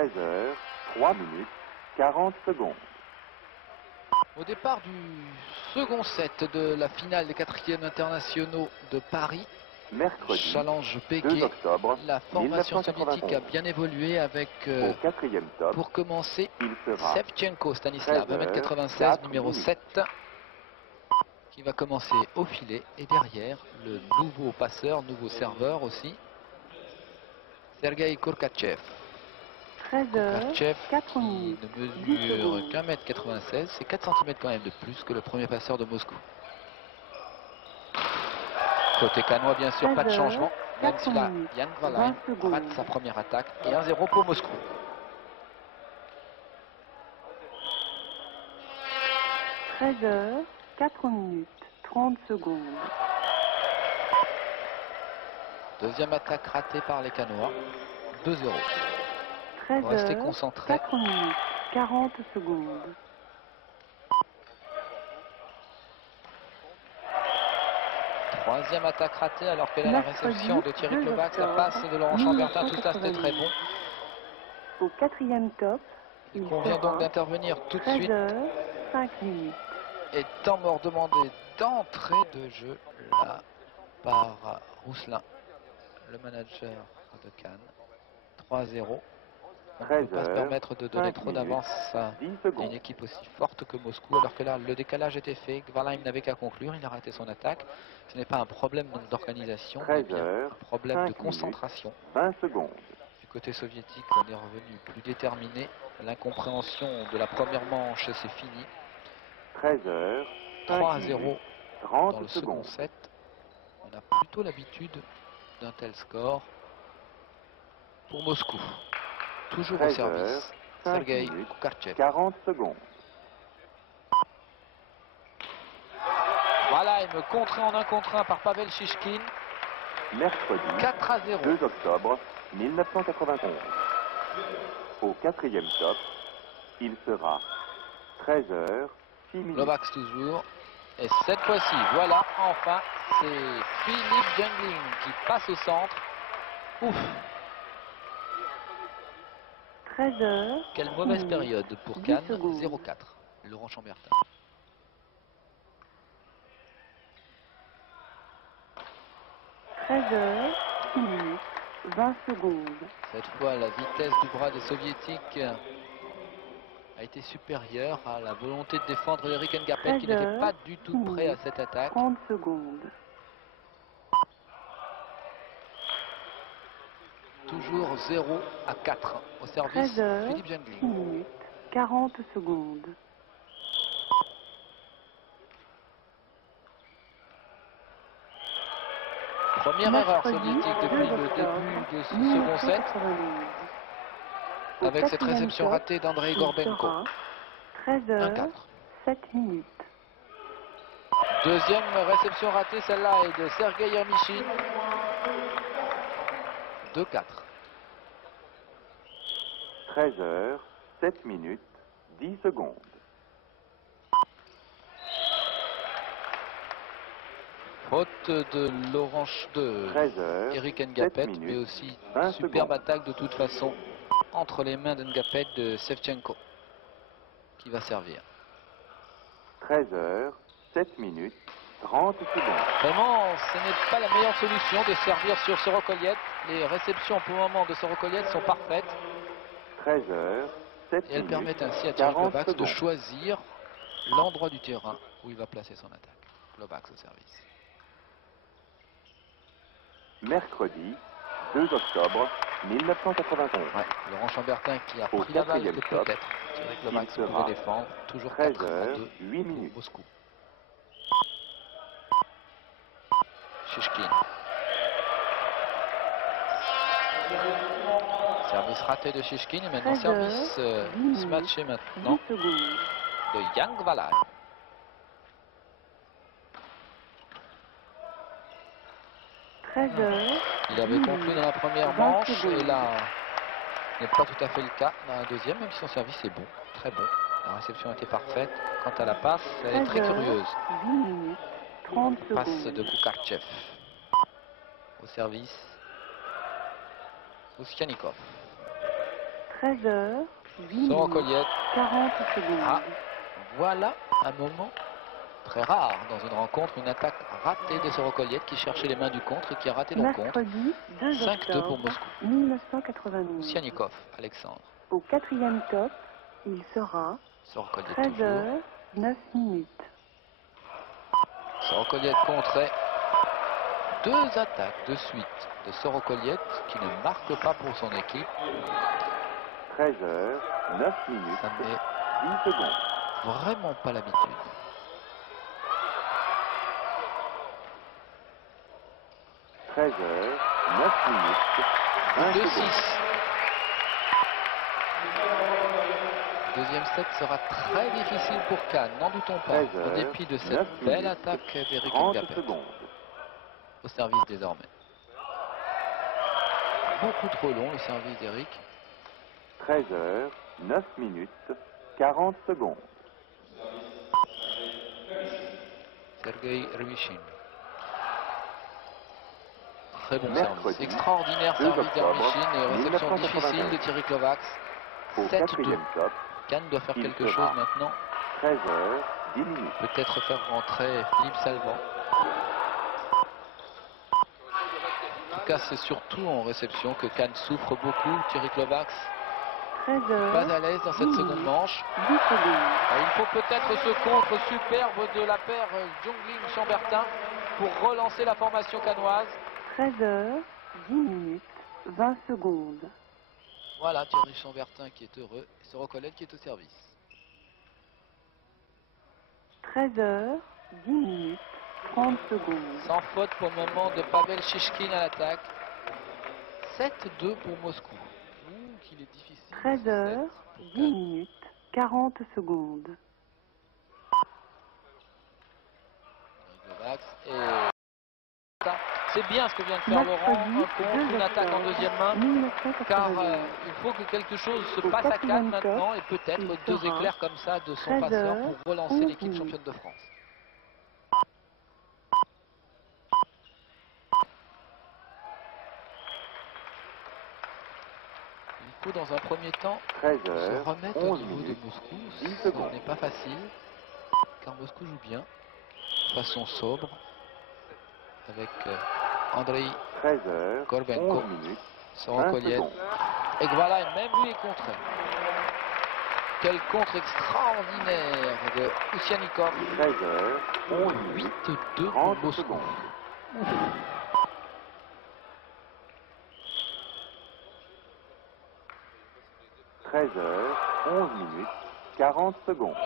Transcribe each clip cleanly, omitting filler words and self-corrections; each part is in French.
13h, 3 minutes, 40 secondes. Au départ du second set de la finale des 4e internationaux de Paris, Mercredi, challenge 2 Pégué, octobre, la formation 1991. soviétique a bien évolué avec, Au 4e top, pour commencer, il sera Sevchenko Stanislav, 1m96, numéro 7, qui va commencer au filet. Et derrière, le nouveau passeur, nouveau serveur aussi, Sergei Kourkachev. 13h, Kourkachev 4 qui minutes, ne 10 mesure secondes. qu'un mètre 96, c'est 4 cm quand même de plus que le premier passeur de Moscou. Côté canois, bien sûr, pas de 13h, changement. Même 4 si là, minutes, Yann 20 Valain secondes. rate sa première attaque. Et 1-0 pour Moscou. « 13h, 4 minutes, 30 secondes. Deuxième attaque ratée par les canois. 2-0. 13h, Restez concentrés. 4 minutes, 40 secondes. Troisième attaque ratée alors que là, la Mercredi, réception de Thierry 2 Klobax, la octobre, passe de Laurent Chambertin, tout ça c'était très 1990. bon. Au 4e top, Il il convient donc sera d'intervenir tout de suite. 13h, 5 minutes. Et temps mort demandé d'entrée de jeu là par Rousselin, le manager de Cannes. 3-0. On ne peut pas se 13h, permettre de donner 5 trop minutes, d'avance à 10 une secondes. équipe aussi forte que Moscou, alors que là, le décalage était fait. Gvalheim n'avait qu'à conclure, il a raté son attaque. Ce n'est pas un problème d'organisation, mais bien 13h, un problème 5 de minutes, concentration. 20 secondes. Du côté soviétique, on est revenu plus déterminé. L'incompréhension de la première manche, c'est fini. 13h, 5 3-0 minutes, dans 30 le second secondes. set. On a plutôt l'habitude d'un tel score pour Moscou. Toujours au 13h, service, 5 Sergei minutes, Kourkachev. 40 secondes. Voilà, il me contré en 1 contre 1 par Pavel Shishkin. Mercredi, 4-0. 2 octobre 1991. Au 4e top, il sera 13h, 6 minutes. Lovax toujours. Et cette fois-ci, voilà, enfin, c'est Philippe Jungling qui passe au centre. Ouf, 13h, quelle 6 mauvaise minutes, période pour 10 Cannes. secondes. 0-4. Laurent Chambertin. 13h, 6 minutes, 20 secondes. Cette fois, la vitesse du bras des Soviétiques a été supérieure à la volonté de défendre Eric Ngapet qui n'était pas du tout prêt à cette attaque. 30 secondes. Toujours 0-4 au service 13h, Philippe 6 Jungling. minutes, 40 secondes. Première erreur Mercredi, soviétique depuis 2 le octobre, début de ce second set, 1992. Au avec cette 4e réception top, ratée d'Andrei il Gorbenko. sera 13h, 1-4. 7 minutes. Deuxième réception ratée, celle-là est de Sergei Yermishin. 2-4. 13h, 7 minutes, 10 secondes. Faute de Laurent de 13h, Eric 7 Ngapet, minutes, mais aussi 20 superbe secondes. attaque de toute façon entre les mains d'Ngapet de Sevchenko qui va servir. 13h, 7 minutes, 30 secondes. Vraiment, ce n'est pas la meilleure solution de servir sur Sorokolyet. Les réceptions pour le moment de Sorokolyet sont parfaites 13h, 7 et elles minutes, permettent ainsi à Thierry 40 Klobax de secondes. choisir l'endroit du terrain où il va placer son attaque. Klobax au service. Mercredi, 2 octobre 1991. Ouais, Laurent Chambertin qui a Au pris la balle que 4e top, peut-être Thierry Klobax il sera pouvait défendre. Toujours 13h, 4-2 8 pour minutes. Moscou. Shishkin. Service raté de Shishkin et maintenant 13h, service 10 matché minutes, maintenant 10 secondes. de Yang Valaï. 13h, Il avait conclu dans la première 20 manche et secondes. là, ce n'est pas tout à fait le cas dans la deuxième, même si son service est bon, très bon. La réception était parfaite. Quant à la passe, elle est très 13h, curieuse. 8 minutes, 30 Passe secondes. de Kourkachev au service Ouskianikov. 13h, 8 Sorokoliev. minutes, 40 secondes. Ah, voilà un moment très rare dans une rencontre, une attaque ratée de Sorokoliev qui cherchait les mains du contre et qui a raté l'encontre. Mercredi 2 5-2 octobre pour Moscou. 1991. Sianikov, Alexandre. Au 4e top, il sera Sorokoliev toujours. 13h, 9 minutes. Sorokoliev contré. Deux attaques de suite de Sorokoliev qui ne marque pas pour son équipe. 13h, 9 minutes, Ça n'est 10 secondes. vraiment pas l'habitude. 13h, 9 minutes, 20 secondes. 2-6. Deuxième set sera très difficile pour Cannes, n'en doutons pas, 13 au dépit de cette 9 belle minutes, attaque d'Eric 30 Ngapet. secondes. Au service désormais. Beaucoup trop long le service d'Eric. 13h, 9 minutes, 40 secondes. Sergei Rybichin. Très bon Mercredi, service. Extraordinaire 2 service octobre, d'Rybichin et réception 1991. difficile de Thierry Kovacs. Au 7-2. quatrième top, Cannes doit faire il quelque sera chose maintenant. 13h, 10 minutes. Peut-être faire rentrer Philippe Salvant. En tout cas, c'est surtout en réception que Cannes souffre beaucoup. Thierry Kovacs 13h, pas à l'aise dans cette seconde manche. 10 secondes. Il faut peut-être ce contre superbe de la paire Jongling-Chambertin pour relancer la formation cannoise. 13h, 10 minutes, 20 secondes. Voilà Thierry Chambertin qui est heureux et Sorokoliev qui est au service. 13h, 10 minutes, 30 secondes. Sans faute pour le moment de Pavel Shishkin à l'attaque. 7-2 pour Moscou. Ouh, qu'il est difficile. 13h, 10 minutes, 40 secondes. Et ça, c'est bien ce que vient de faire Laurent, un contre, une attaque en deuxième main, car 1992. il faut que quelque chose se Au passe à quatrième Cannes top, maintenant et peut-être il deux sera éclairs comme ça de son 13h, passeur pour relancer 11 l'équipe minutes. championne de France. Il faut dans un premier temps se 13h, remettre au 11 niveau de minutes, Moscou. 10 Ce secondes. n'est pas facile, car Moscou joue bien, de façon sobre, avec Andrei 13h, Gorbenko, 11 minutes, 20 Sorokoliev. secondes. Et voilà, même lui est contré. Quel contre extraordinaire de Ousianikov. 13h, 11 minutes, 8-2 pour 30 Moscou. secondes. 13h, 11 minutes, 40 secondes.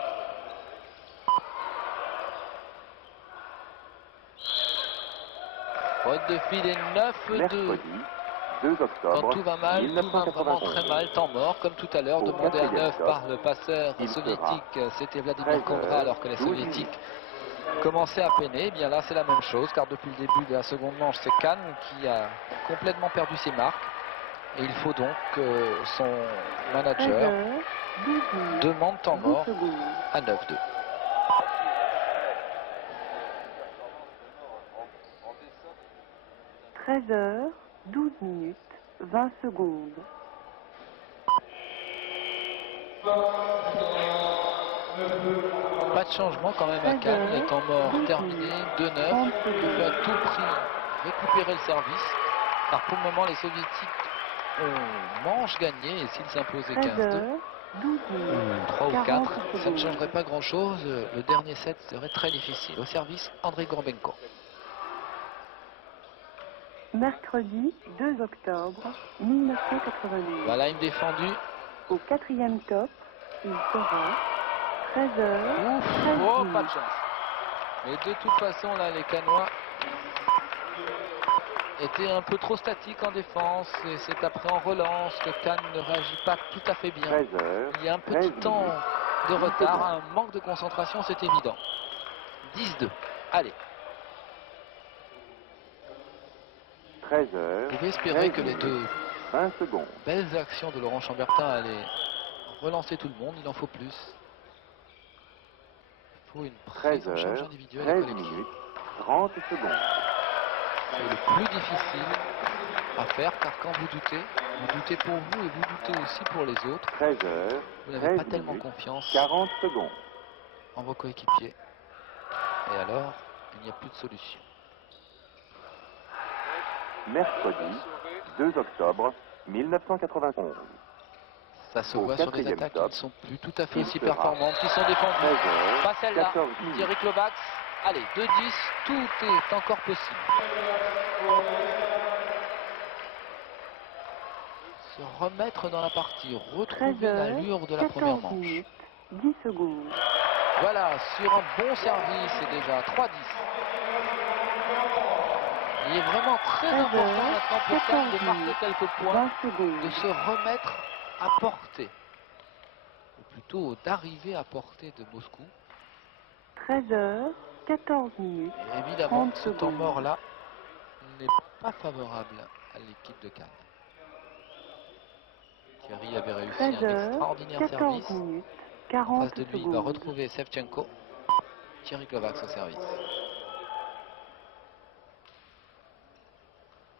Faute de fil 9-2. Mercredi, 2 Quand octobre, tout va mal, tout va vraiment très 1991. mal. Temps mort, comme tout à l'heure, Au demandé à quatrième 9 top, par le passeur il soviétique. C'était Vladimir 13h, Kondra, alors que les 12 soviétiques commençaient à peiner. Eh bien là, c'est la même chose, car depuis le début de la seconde manche, c'est Cannes qui a complètement perdu ses marques. Et il faut donc que son manager 13h, 12 minutes, demande temps 10 mort secondes. à 9-2. « 13h, 12 minutes, 20 secondes. Pas de changement quand même à Cannes, les temps morts terminés, 2-9. Il faut à tout prix récupérer le service, car pour le moment les soviétiques ont manche gagnée et s'ils s'imposaient 15-2, 13h, 12 minutes, 3 ou 4, 40 ça ne secondes. changerait pas grand chose. Le dernier set serait très difficile. Au service, Andrei Gorbenko. Mercredi 2 octobre 1992. Voilà une défendue. Au 4e top, il sera 13h, Ouf, 13 oh, pas de minutes. chance. Mais de toute façon, là, les Cannois étaient un peu trop statiques en défense. Et c'est après en relance que Cannes ne réagit pas tout à fait bien. 13h, Il y a un 13 petit temps minutes, de 10 retard, secondes. un manque de concentration, c'est évident. 10-2. Allez, 13h, vous pouvez espérer 13 que les minutes, deux 20 secondes. belles actions de Laurent Chambertin allaient relancer tout le monde. Il en faut plus. Il faut une prise en charge 13h, individuelle et 13 collective. minutes, 30 secondes. C'est le plus difficile à faire, car quand vous doutez, Vous doutez pour vous et vous doutez aussi pour les autres. 13 heures, Vous n'avez pas 13 tellement minutes, confiance 40 secondes. en vos coéquipiers. Et alors, il n'y a plus de solution. Mercredi, 2 octobre 1991. Ça se Au voit sur les quatrième attaques qui top, ne sont plus tout à fait il aussi sera performantes, qui sont défendues. 13 heures, Pas celle-là, 14 dit minutes. Eric Lovax. Allez, 2-10, tout est encore possible. Se remettre dans la partie, 13 retrouver heures, l'allure de la première 14 manche. minutes, 10 secondes. Voilà, sur un bon service, c'est déjà 3-10. Il est vraiment très 13 important heures, maintenant pour Cannes de 14 marquer minutes, quelques 20 points, de secondes. se remettre à portée. Ou plutôt d'arriver à portée de Moscou. 13 heures, 14 minutes, Et évidemment, 30 ce temps secondes. mort-là n'est pas favorable à l'équipe de Cannes. Thierry avait réussi 13 un heures, extraordinaire 14 service. minutes, En 40 face de lui, il va secondes. retrouver Sevchenko. Thierry Kovacs au service.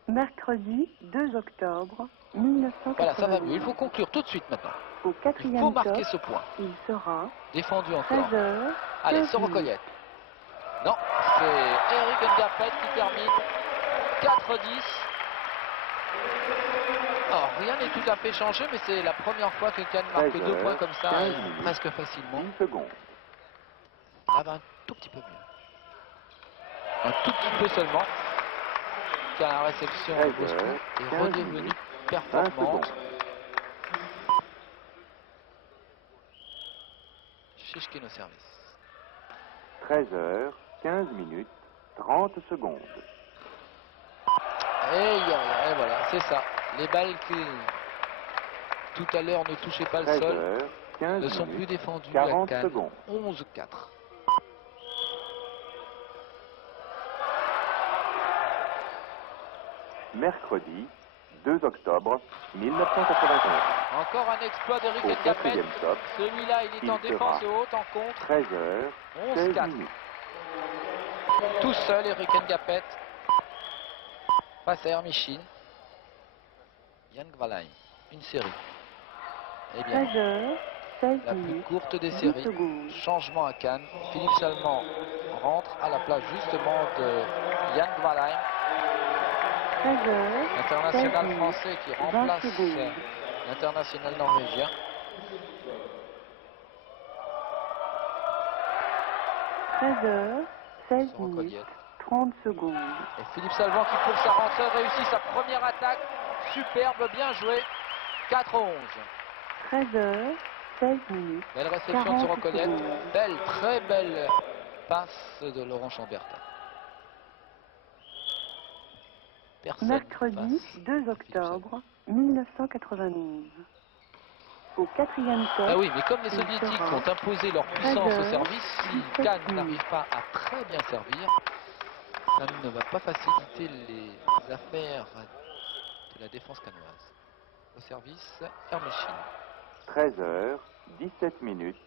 Mercredi 2 octobre 1992. Voilà, ça va mieux. Il faut conclure tout de suite maintenant. Au Il faut quatrième marquer top, ce point. il sera Défendu encore. 13 heures, Allez, 15 Sorokoyev. minutes. Non, c'est Eric Ngapet qui termine. 4-10. Alors, rien n'est tout à fait changé, mais c'est la première fois que Cannes marque 13 2 points heures, comme ça, 15 et minutes. presque facilement. 10 secondes. Là, va un tout petit peu mieux. Un tout petit peu seulement. Car la réception 13 de Moscou heures, est 15 redevenue minutes, 20 performante. secondes. Shishkin au service. 13 heures, 15 minutes, 30 secondes. Et voilà, c'est ça. Les balles qui, tout à l'heure, ne touchaient pas le 13 sol, heures, 15 ne sont plus minutes, défendues à 40 Cannes. secondes. 11-4. Mercredi, 2 octobre 1991. Encore un exploit d'Eric Au Ngapet. quatrième top, Celui-là, il est il en défense sera haute, en contre. 13 heures, 16 11-4. minutes. Tout seul, Eric Ngapet. Face à Hermichin. Yann Gvalheim. Une série. Eh bien, 13 heures, 16 la plus minutes, courte des 10 séries. secondes. Changement à Cannes. Philippe Salmon rentre à la place justement de Yann Gvalheim, 13 heures, l'international 16 minutes, français qui 20 remplace secondes. l'international norvégien. 13 heures, 16 Sorokoyev. minutes, 30 secondes. Et Philippe Salvant qui pour sa rentrée réussit sa première attaque. Superbe, bien joué. 4-11. 13 heures, 16 minutes, Belle réception de 40 Sorokoyev. secondes. Belle, très belle passe de Laurent Chambertin. Personne Mercredi face 2 octobre 1992. Au quatrième top, Ah oui, mais comme les il soviétiques sera ont imposé leur puissance 13 au heures, service, si 17 Cannes minutes. n'arrive pas à très bien servir, ça ne va pas faciliter les affaires de la défense cannoise. Au service, Hermichin. 13 heures, 17 minutes,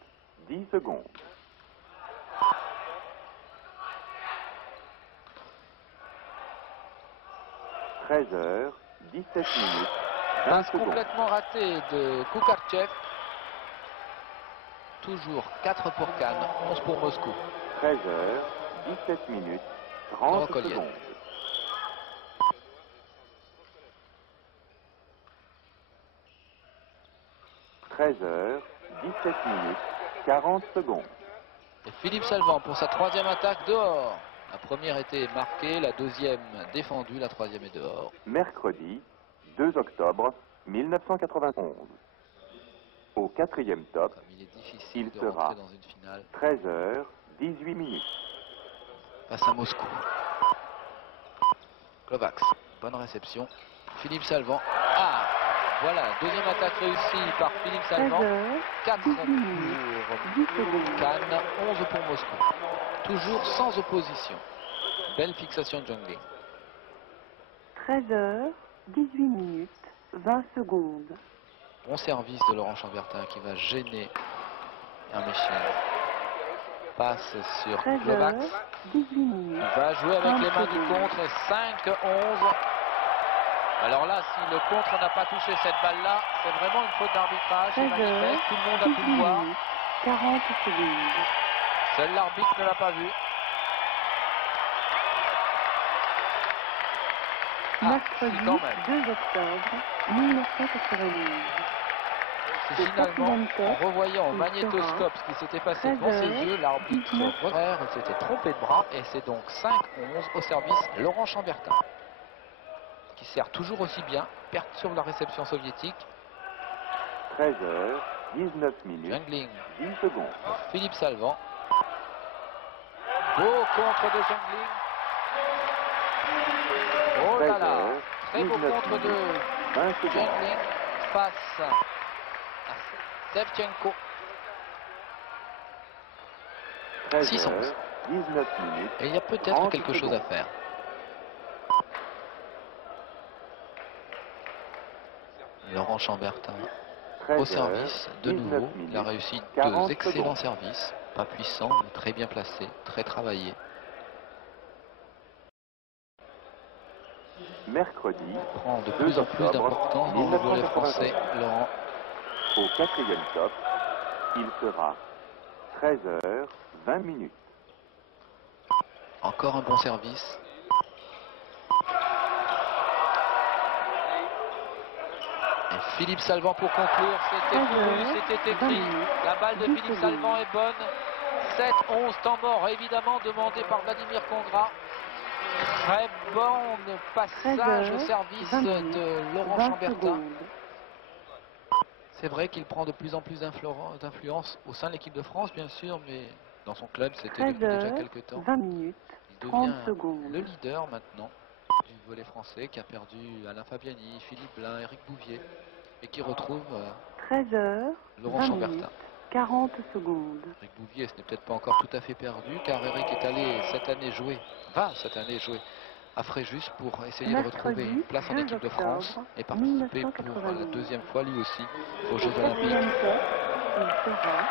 10 secondes. 13 heures, 17 minutes, 20 Passe secondes. complètement ratée de Kukarchev. Toujours 4 pour Cannes, 11 pour Moscou. 13 heures, 17 minutes, 30 Sorokoyev. secondes. « 13 heures, 17 minutes, 40 secondes. Et Philippe Salvant pour sa troisième attaque dehors. La première était marquée, la deuxième défendue, la troisième est dehors. Mercredi, 2 octobre 1991. Au quatrième top, Comme il est difficile il de sera rentrer dans une finale 13 heures, 18 minutes. face à Moscou. Kovacs, bonne réception. Philippe Salvant. Ah, voilà, deuxième attaque réussie par Philippe 13 Salvant. heures, 4 18 pour minutes, 10 secondes. Cannes, 11 pour Moscou. Toujours sans opposition. Belle fixation de jungling. 13 heures, 18 minutes, 20 secondes. Bon service de Laurent Chambertin qui va gêner Hermichin. Passe sur 13 Kovacs. heures, 18 minutes. Il va jouer avec les mains du 30 contre. 5-11. Alors là, si le contre n'a pas touché cette balle-là, c'est vraiment une faute d'arbitrage. C'est 13 manifeste, tout le monde a pu le voir. minutes, 40 secondes. Seul l'arbitre ne l'a pas vu. Mercredi si, quand même. 2 octobre 1992. C'est Au finalement, quatrième en set, revoyant au il magnétoscope ce qui s'était passé devant ses 13 yeux, l'arbitre 19. frère s'était trompé de bras. Et c'est donc 5-11 au service Laurent Chambertin, qui sert toujours aussi bien, perturbe la réception soviétique. 13 heures, 19 minutes, Jungling 10 secondes. pour Philippe Salvant. Beau contre de Jungling. Oh là 13 là, heures, très beau 19 contre de minutes, 20 secondes. Jungling face à Sevchenko. 13 6-11. heures, 19 minutes, Et il y a peut-être 30 quelque chose à secondes. faire. Laurent Chambertin 13 au service heures, de 19 nouveau. minutes, Il a réussi 40 deux excellents secondes. services. Pas puissants, mais très bien placés, très travaillés. Mercredi, Prend de 2 plus en plus octobre d'importance dans le volley français. 1991. Laurent, Au quatrième top, il sera 13 heures, 20 minutes. encore un bon service. Et Philippe Salvant pour conclure. C'était couru, c'était écrit. La balle de Philippe Salvant est bonne. 7-11 temps mort, évidemment demandé par Vladimir Congra. Très bon passage au service de Laurent 20 Chambertin. secondes. C'est vrai qu'il prend de plus en plus d'influence au sein de l'équipe de France, bien sûr, mais dans son club, c'était 13 depuis déjà heures, quelques temps. 20 minutes, Il 30 devient secondes. le leader maintenant du volley français, qui a perdu Alain Fabiani, Philippe Blin, Éric Bouvier, et qui retrouve 13 heures, Laurent 20 Chambertin. minutes, 40 secondes. Éric Bouvier, ce n'est peut-être pas encore tout à fait perdu, car Éric est allé cette année jouer à Fréjus pour essayer de retrouver une place en 2 équipe de octobre France et participer pour la 1992. deuxième fois lui aussi aux Au Jeux Olympiques. quatrième set, il sera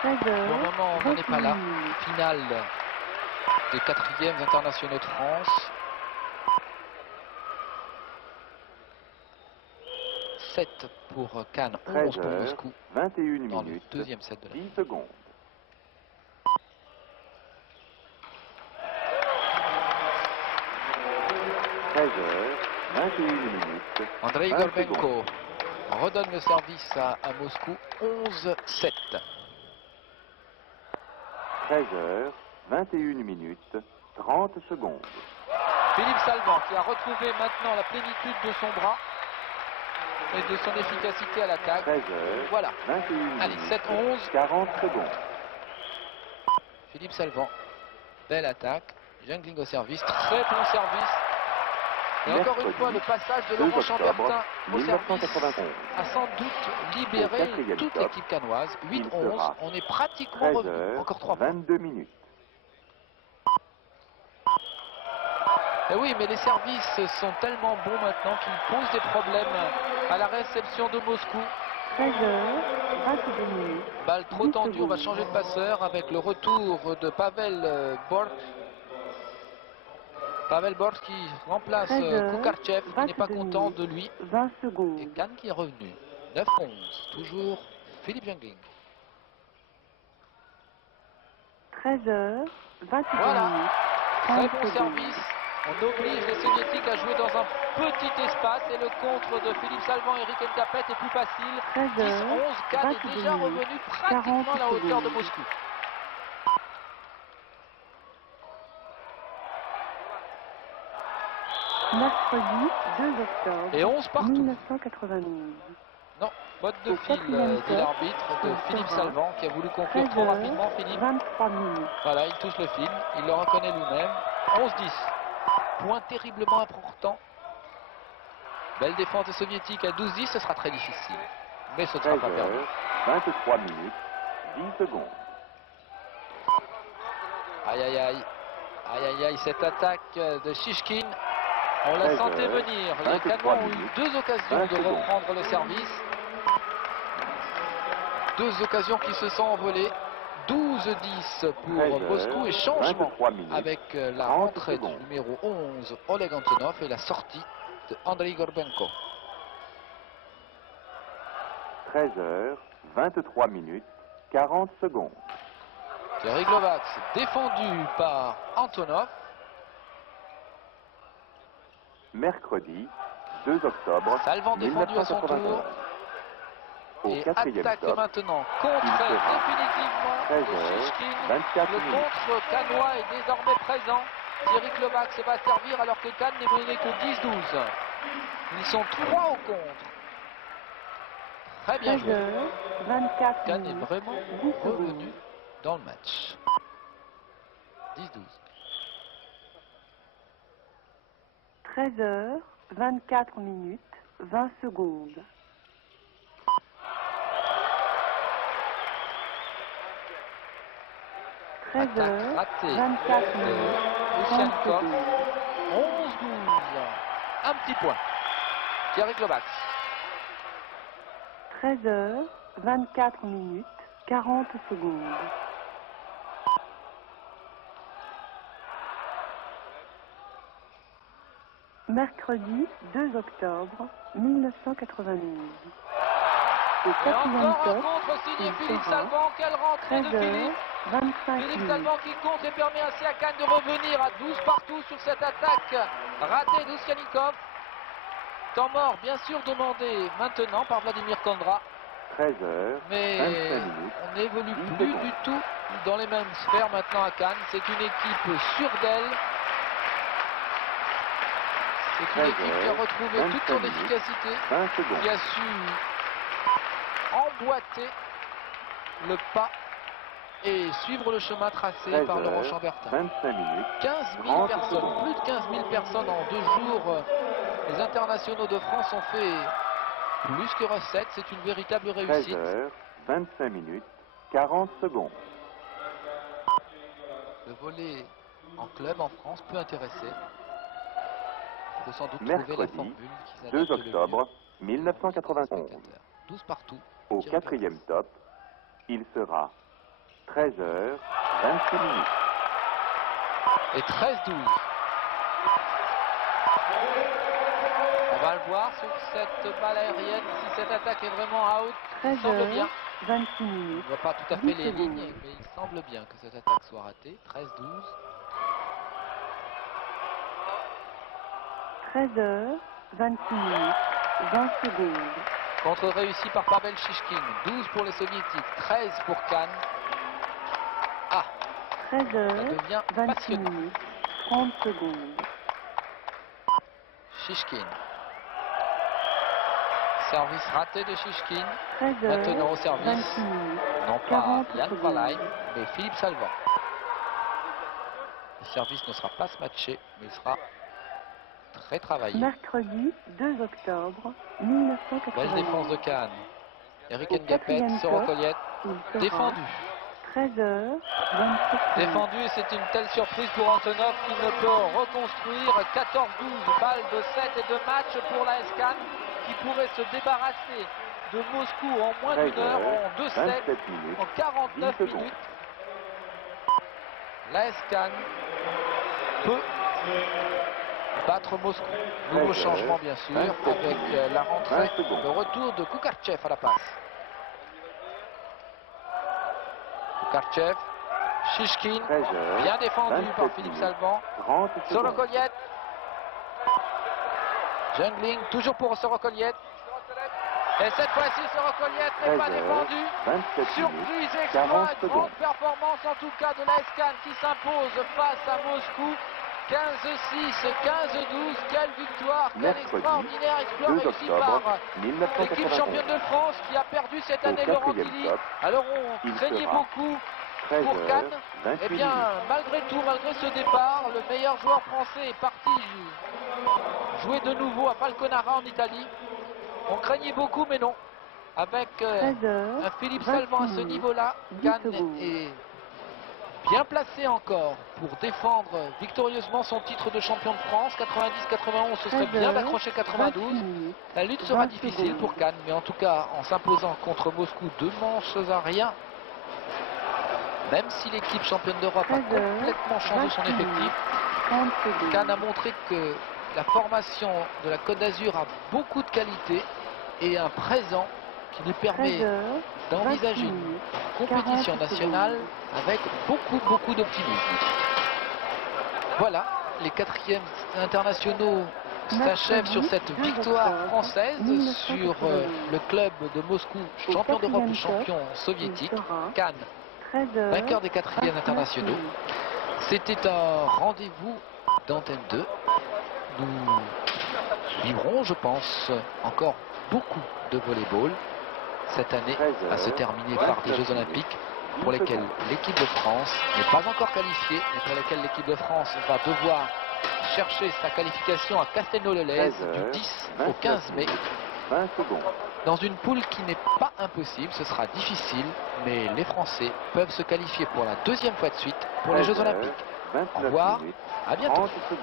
13 Pour le heures, moment, on n'en est pas là. 21 minutes. Finale des 4e internationaux de France. 7 pour Cannes, 13 11 pour heures, Moscou 21 dans le minutes, deuxième set de la 10 secondes. « 13 heures, 21 minutes, Andrei 20 Gorbenko redonne le service à Moscou, 11-7. 13 heures, 21 minutes, 30 secondes. Philippe Salvant qui a retrouvé maintenant la plénitude de son bras et de son efficacité à l'attaque. 13 heures, Voilà, 21 allez, minutes, 7-11. 40 secondes. Philippe Salvant, belle attaque. Jungling au service, très bon service. Et encore une Mercredi, fois, le passage de 2 Laurent octobre Chambertin au service 1991. a sans doute libéré quatrième toute top, l'équipe cannoise. il 8-11, sera on est pratiquement 13 revenu. heures, Encore 3 points. 22 minutes. Et oui, mais les services sont tellement bons maintenant qu'ils posent des problèmes à la réception de Moscou. 13 heures, 22 minutes. Balle trop 10 tendue, on va secondes. changer de passeur avec le retour de Pavel Bork. Pavel Bork qui remplace 13 heures, Kukarchev, qui n'est pas 22 content minutes. de lui. 20 Et secondes. Cannes qui est revenu. 9-11, toujours Philippe Jungling. 13 heures, 22 Voilà. minutes. Très 30 bon secondes. service. On oblige les Soviétiques à jouer dans un petit espace et le contre de Philippe Salvant et Eric Nkapet est plus facile. 13 heures, 10-11, Cannes est 22 déjà minutes, revenu pratiquement 40 à la hauteur de secondes. Moscou. Mercredi 2 octobre Et 11 partout. 1992. Non, faute de Au fil, quatrième dit set, l'arbitre de il Philippe sera Salvant qui a voulu 13 conclure trop heures, rapidement, Philippe. 23 minutes. Voilà, il touche le fil, il le reconnaît lui-même. 11-10. Point terriblement important. Belle défense des Soviétiques à 12-10, ce sera très difficile. Mais ce ne sera 13 pas perdu. heures, 23 minutes, 10 secondes. Aïe aïe aïe. Aïe aïe aïe, cette attaque de Shishkin, on la 13 sentait heures, venir. Les 23 Canons ont eu minutes, 2 occasions 20 de secondes. reprendre le service. 2 occasions qui se sont envolées. 12-10 pour 13 heures, Moscou et changement 23 minutes, avec la 30 rentrée du secondes. numéro 11 Oleg Antonov et la sortie de Andrei Gorbenko. 13h, 23 minutes, 40 secondes. Thierry Glovax défendu par Antonov. Mercredi 2 octobre Salvan défendu à son 1991. tour. Au Et quatrième attaque top, maintenant il contre sera définitivement 13h, Shishkin. 24 Le minutes. contre-canois est désormais présent. Thierry Glovax va servir alors que Cannes n'est mené que 10-12. Ils sont 3 au contre. Très bien joué. 13h, 24 Cannes est minutes, vraiment 10 revenu secondes. dans le match. 10-12. 13h, 24 minutes, 20 secondes. Attaque 13h, ratée 24 de minutes, 30 Luciankov. secondes. 11-12. Un petit point. Thierry Glovax. 13h, 24 minutes, 40 secondes. Mercredi 2 octobre 1992. Au Et quatrième encore un top, contre signé il Philippe sera Salvan. Quelle rentrée de 13h, Philippe. 25 Philippe minutes. Salvan qui contre et permet ainsi à Cannes de revenir à 12 partout sur cette attaque ratée d'Ouskianikov. Temps mort bien sûr demandé maintenant par Vladimir Kondra. 13h, Mais 25 minutes. on n'évolue 10 plus secondes. du tout dans les mêmes sphères maintenant à Cannes. C'est une équipe sûre d'elle. C'est une équipe qui a retrouvé toute son 25 minutes. efficacité, 20 secondes. qui a su emboîter le pas et suivre le chemin tracé par 13h, Laurent Chambertin. 25 minutes. 15 000 30 personnes, secondes. plus de 15 000 personnes en 2 jours. Les internationaux de France ont fait plus que recette, c'est une véritable réussite. 13h, 25 minutes, 40 secondes. Le volley en club en France peut intéresser. Il faut sans doute trouver la Mercredi, formule qui s'adapte 2 le octobre mieux 1991. aux spectateurs. 12 partout. Au Thierry quatrième Glovax. top, il sera 13h, 26 minutes. Et 13-12. On va le voir sur cette balle aérienne si cette attaque est vraiment out. Il semble bien. 13h, 26 On minutes. ne voit pas tout à fait 10 les secondes. lignes, mais il semble bien que cette attaque soit ratée. 13-12. 13h, 26 minutes, 20 secondes. Contre réussi par Pavel Shishkin. 12 pour les soviétiques, 13 pour Cannes. Ah, ça 13h, devient 26 passionnant. minutes, 30 secondes. Shishkin. Service raté de Shishkin. 13h, Maintenant au service. 26 minutes, Non pas 40 Yann secondes. Fralain, mais Philippe Salvan. Le service ne sera pas matché, mais il sera très travaillé. Mercredi 2 octobre Belle défense de 1992. Cannes. Eric Au Ngapet, quatrième Sorokoliet, Il sera défendu. 13h, 27 minutes. Défendu et c'est une telle surprise pour Antonov qui ne peut reconstruire 14-12 balles de 7 et de match pour la Cannes qui pourrait se débarrasser de Moscou en moins d'une heure, 13h, en 2-7, 27 minutes. en 49 10 secondes. minutes. La Cannes peut battre Moscou. Nouveau 13h, changement bien sûr 27 avec minutes, la rentrée, 20 secondes. le retour de Kukarchev à la passe. Kukarchev, Shishkin, 13h, bien défendu 27 par Philippe minutes, Salvan. 30 secondes. Sorokoliet. Jungling, toujours pour Sorokoliet. Et cette fois-ci, Sorokoliet n'est pas 13h, défendu. 27 Surprise, minutes, exploit, 40 grande secondes. performance en tout cas de la Cannes qui s'impose face à Moscou. 15-6, 15-12, quelle victoire, quel Mercredi, extraordinaire exploit 2 réussi octobre par l'équipe 1991. championne de France qui a perdu cette année Au Laurent quatrième Tilly. top, Alors on il craignait sera beaucoup 13h, pour Cannes. 28 Eh bien, minutes. malgré tout, malgré ce départ, le meilleur joueur français est parti jouer de nouveau à Falconara en Italie. On craignait beaucoup, mais non. Avec 13h, un Philippe Salvan à ce 26 niveau-là, 10 Cannes secondes. est bien placé encore pour défendre victorieusement son titre de champion de France. 90-91, ce serait bien 13h, d'accrocher 92. 26 minutes, La lutte sera 20 difficile secondes. pour Cannes, mais en tout cas, en s'imposant contre Moscou 2 manches à rien, même si l'équipe championne d'Europe a 13h, complètement changé son 26 effectif, 30 secondes. Cannes a montré que la formation de la Côte d'Azur a beaucoup de qualité et un présent qui nous permet 13h, d'envisager 28 une minutes, compétition 40 nationale secondes. avec beaucoup d'optimisme. Voilà, les quatrièmes internationaux s'achèvent sur cette 2 victoire octobre française 1992. sur le club de Moscou, Au champion d'Europe ou 4e champion top, soviétique, il sera Cannes, 13h, vainqueur des quatrièmes 29 internationaux. minutes. C'était un rendez-vous d'Antenne 2. Nous vivrons, je pense, encore beaucoup de volleyball cette année, à se terminer par des Jeux Olympiques pour lesquels l'équipe de France n'est pas encore qualifiée, mais pour lesquels l'équipe de France va devoir chercher sa qualification à Castelnau-le-Lez du 10 au 15 mai. 20 secondes. Dans une poule qui n'est pas impossible, ce sera difficile, mais les Français peuvent se qualifier pour la deuxième fois de suite pour les Jeux Olympiques. Au 29 revoir, minutes, à bientôt. 30 secondes.